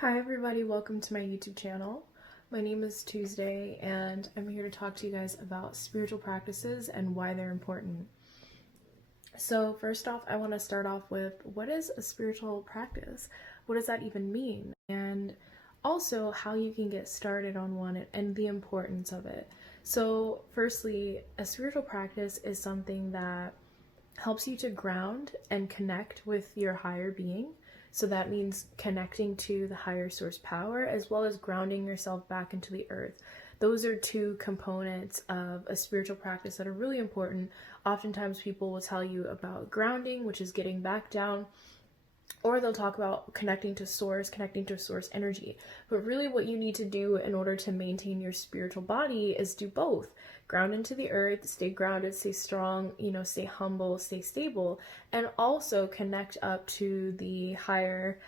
Hi everybody, welcome to my YouTube channel. My name is Tuesday and I'm here to talk to you guys about spiritual practices and why they're important. So first off, I want to start off with what is a spiritual practice? What does that even mean? And also how you can get started on one and the importance of it. So firstly, a spiritual practice is something that helps you to ground and connect with your higher being. So that means connecting to the higher source power as well as grounding yourself back into the earth. Those are two components of a spiritual practice that are really important. Oftentimes people will tell you about grounding, which is getting back down, or they'll talk about connecting to source energy. But really what you need to do in order to maintain your spiritual body is do both. Ground into the earth, stay grounded, stay strong, stay humble, stay stable, and also connect up to the higher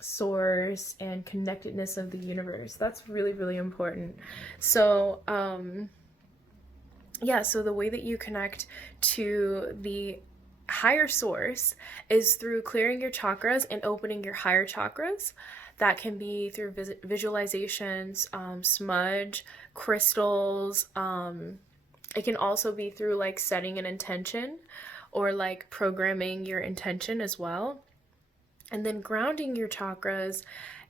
source and connectedness of the universe. That's really, really important. So, so the way that you connect to the higher source is through clearing your chakras and opening your higher chakras. That can be through visualizations, smudge, crystals. It can also be through like setting an intention or like programming your intention as well. And then grounding your chakras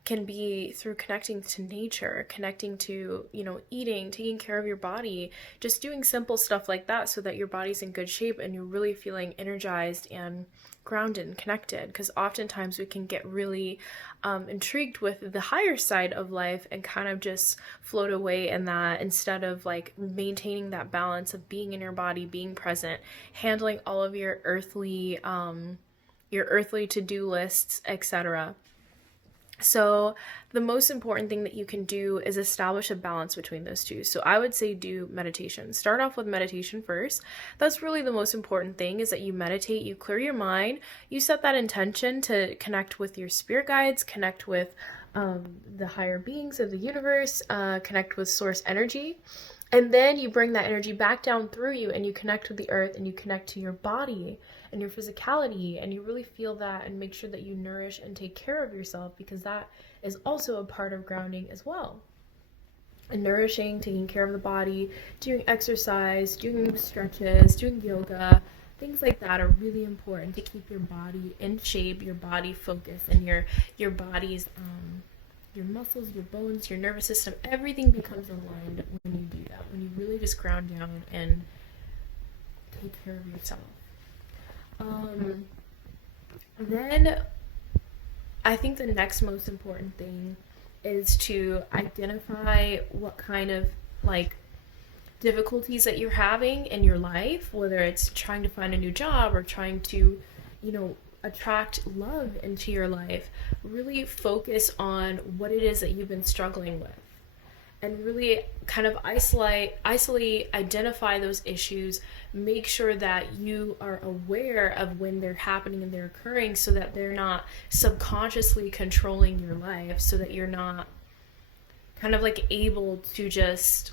can be through connecting to nature, connecting to, eating, taking care of your body, just doing simple stuff like that so that your body's in good shape and you're really feeling energized and grounded and connected. Because oftentimes we can get really intrigued with the higher side of life and kind of just float away in that instead of like maintaining that balance of being in your body, being present, handling all of your earthly to-do lists, etc. So the most important thing that you can do is establish a balance between those two. So I would say do meditation. Start off with meditation first. That's really the most important thing, is that you meditate, you clear your mind, you set that intention to connect with your spirit guides, connect with the higher beings of the universe, connect with source energy. And then you bring that energy back down through you and you connect with the earth and you connect to your body and your physicality, and you really feel that and make sure that you nourish and take care of yourself, because that is also a part of grounding as well. And nourishing, taking care of the body, doing exercise, doing stretches, doing yoga, things like that are really important to keep your body in shape, your body focused, and your body's your muscles, your bones, your nervous system, everything becomes aligned when you do that, when you really just ground down and take care of yourself. Then I think the next most important thing is to identify what kind of like difficulties that you're having in your life, whether it's trying to find a new job or trying to, attract love into your life. Really focus on what it is that you've been struggling with, and really kind of isolate, identify those issues, make sure that you are aware of when they're happening and they're occurring, so that they're not subconsciously controlling your life, so that you're not kind of like able to just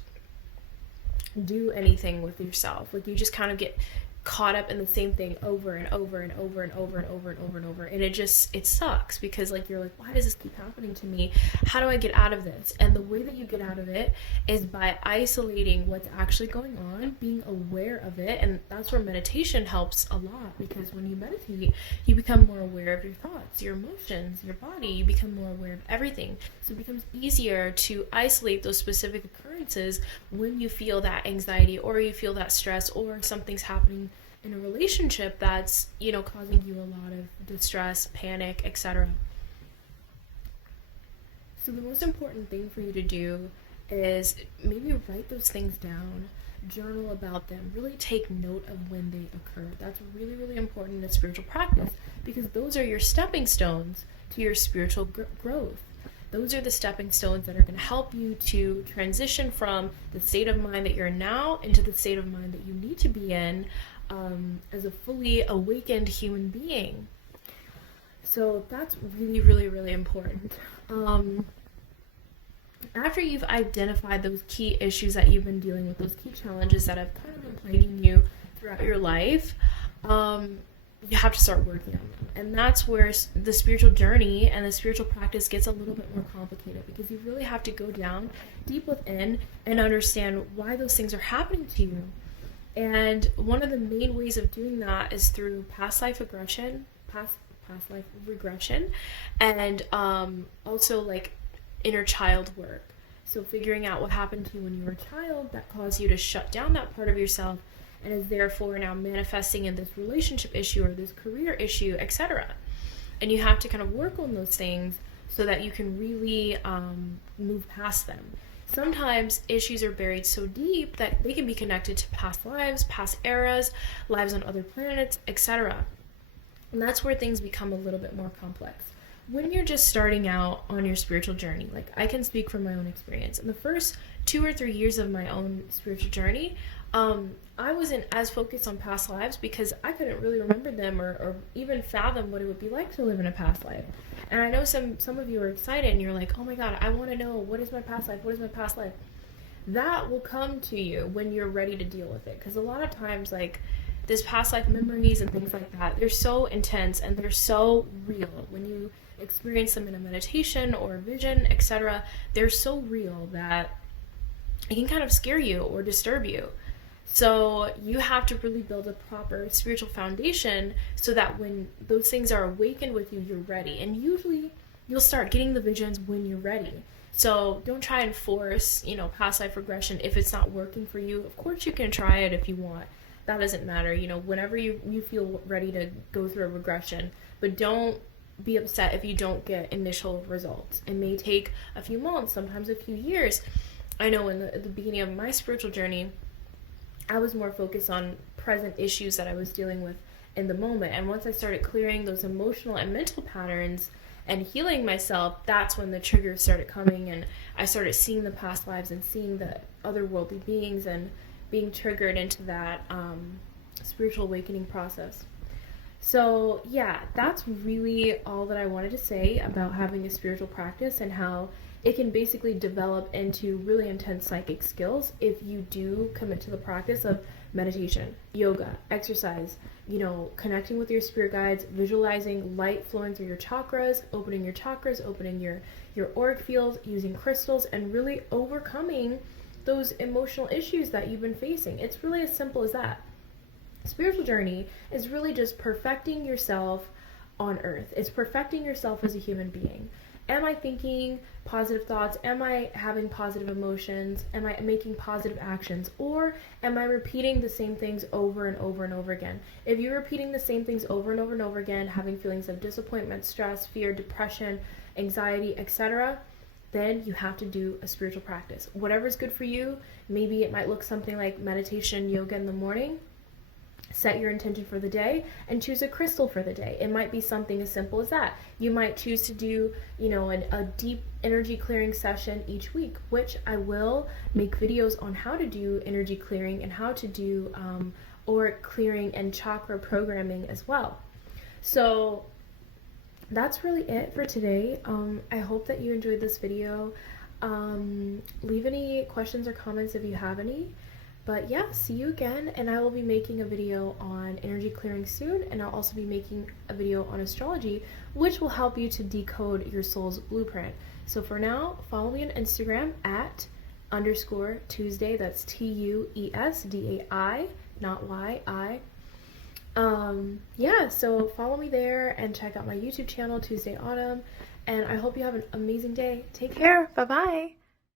do anything with yourself. Like you just kind of get caught up in the same thing over and over and over and over and over and over and over, and it sucks, because like you're like, why does this keep happening to me? How do I get out of this? And the way that you get out of it is by isolating what's actually going on, being aware of it. And that's where meditation helps a lot, because when you meditate, you become more aware of your thoughts, your emotions, your body. You become more aware of everything, so it becomes easier to isolate those specific occurrences when you feel that anxiety or you feel that stress or something's happening in a relationship that's, causing you a lot of distress, panic, etc. So the most important thing for you to do is maybe write those things down, journal about them, really take note of when they occur. That's really, really important in a spiritual practice, because those are your stepping stones to your spiritual growth. Those are the stepping stones that are going to help you to transition from the state of mind that you're in now into the state of mind that you need to be in as a fully awakened human being. So that's really, really, really important. After you've identified those key issues that you've been dealing with, those key challenges that have kind of been plaguing you throughout your life, you have to start working on them. And that's where the spiritual journey and the spiritual practice gets a little bit more complicated, because you really have to go down deep within and understand why those things are happening to you. And one of the main ways of doing that is through past life regression, and also like inner child work. So figuring out what happened to you when you were a child that caused you to shut down that part of yourself, and is therefore now manifesting in this relationship issue or this career issue, etc. And you have to kind of work on those things so that you can really move past them. Sometimes issues are buried so deep that they can be connected to past lives, past eras, lives on other planets, etc. And that's where things become a little bit more complex. When you're just starting out on your spiritual journey, like I can speak from my own experience. In the first 2 or 3 years of my own spiritual journey, I wasn't as focused on past lives because I couldn't really remember them or even fathom what it would be like to live in a past life. And I know some of you are excited and you're like, oh my God, I want to know, what is my past life? What is my past life? That will come to you when you're ready to deal with it. Because a lot of times, like, this past life memories and things like that, they're so intense and they're so real. When you experience them in a meditation or a vision, etc., they're so real that it can kind of scare you or disturb you. So you have to really build a proper spiritual foundation so that when those things are awakened with you, you're ready. And usually you'll start getting the visions when you're ready. So don't try and force, past life regression if it's not working for you. Of course you can try it if you want. That doesn't matter. Whenever you feel ready to go through a regression, but don't be upset if you don't get initial results. It may take a few months, sometimes a few years. I know in the beginning of my spiritual journey, I was more focused on present issues that I was dealing with in the moment. And once I started clearing those emotional and mental patterns and healing myself, that's when the triggers started coming, and I started seeing the past lives and seeing the otherworldly beings and being triggered into that spiritual awakening process. So yeah, that's really all that I wanted to say about having a spiritual practice and how it can basically develop into really intense psychic skills if you do commit to the practice of meditation, yoga, exercise, connecting with your spirit guides, visualizing light flowing through your chakras, opening your auric field, using crystals, and really overcoming those emotional issues that you've been facing. It's really as simple as that. Spiritual journey is really just perfecting yourself on earth. It's perfecting yourself as a human being. Am I thinking positive thoughts? Am I having positive emotions? Am I making positive actions? Or am I repeating the same things over and over and over again? If you're repeating the same things over and over and over again, having feelings of disappointment, stress, fear, depression, anxiety, etc., then you have to do a spiritual practice. Whatever's good for you. Maybe it might look something like meditation, yoga in the morning. Set your intention for the day and choose a crystal for the day. It might be something as simple as that. You might choose to do, a deep energy clearing session each week, which I will make videos on how to do energy clearing and how to do auric clearing and chakra programming as well. So that's really it for today. I hope that you enjoyed this video. Leave any questions or comments if you have any. But yeah, see you again, and I will be making a video on energy clearing soon, and I'll also be making a video on astrology, which will help you to decode your soul's blueprint. So for now, follow me on Instagram at _Tuesdai, that's TUESDAI, not YI. So follow me there and check out my YouTube channel, Tuesday Autumn, and I hope you have an amazing day. Take care. Bye-bye.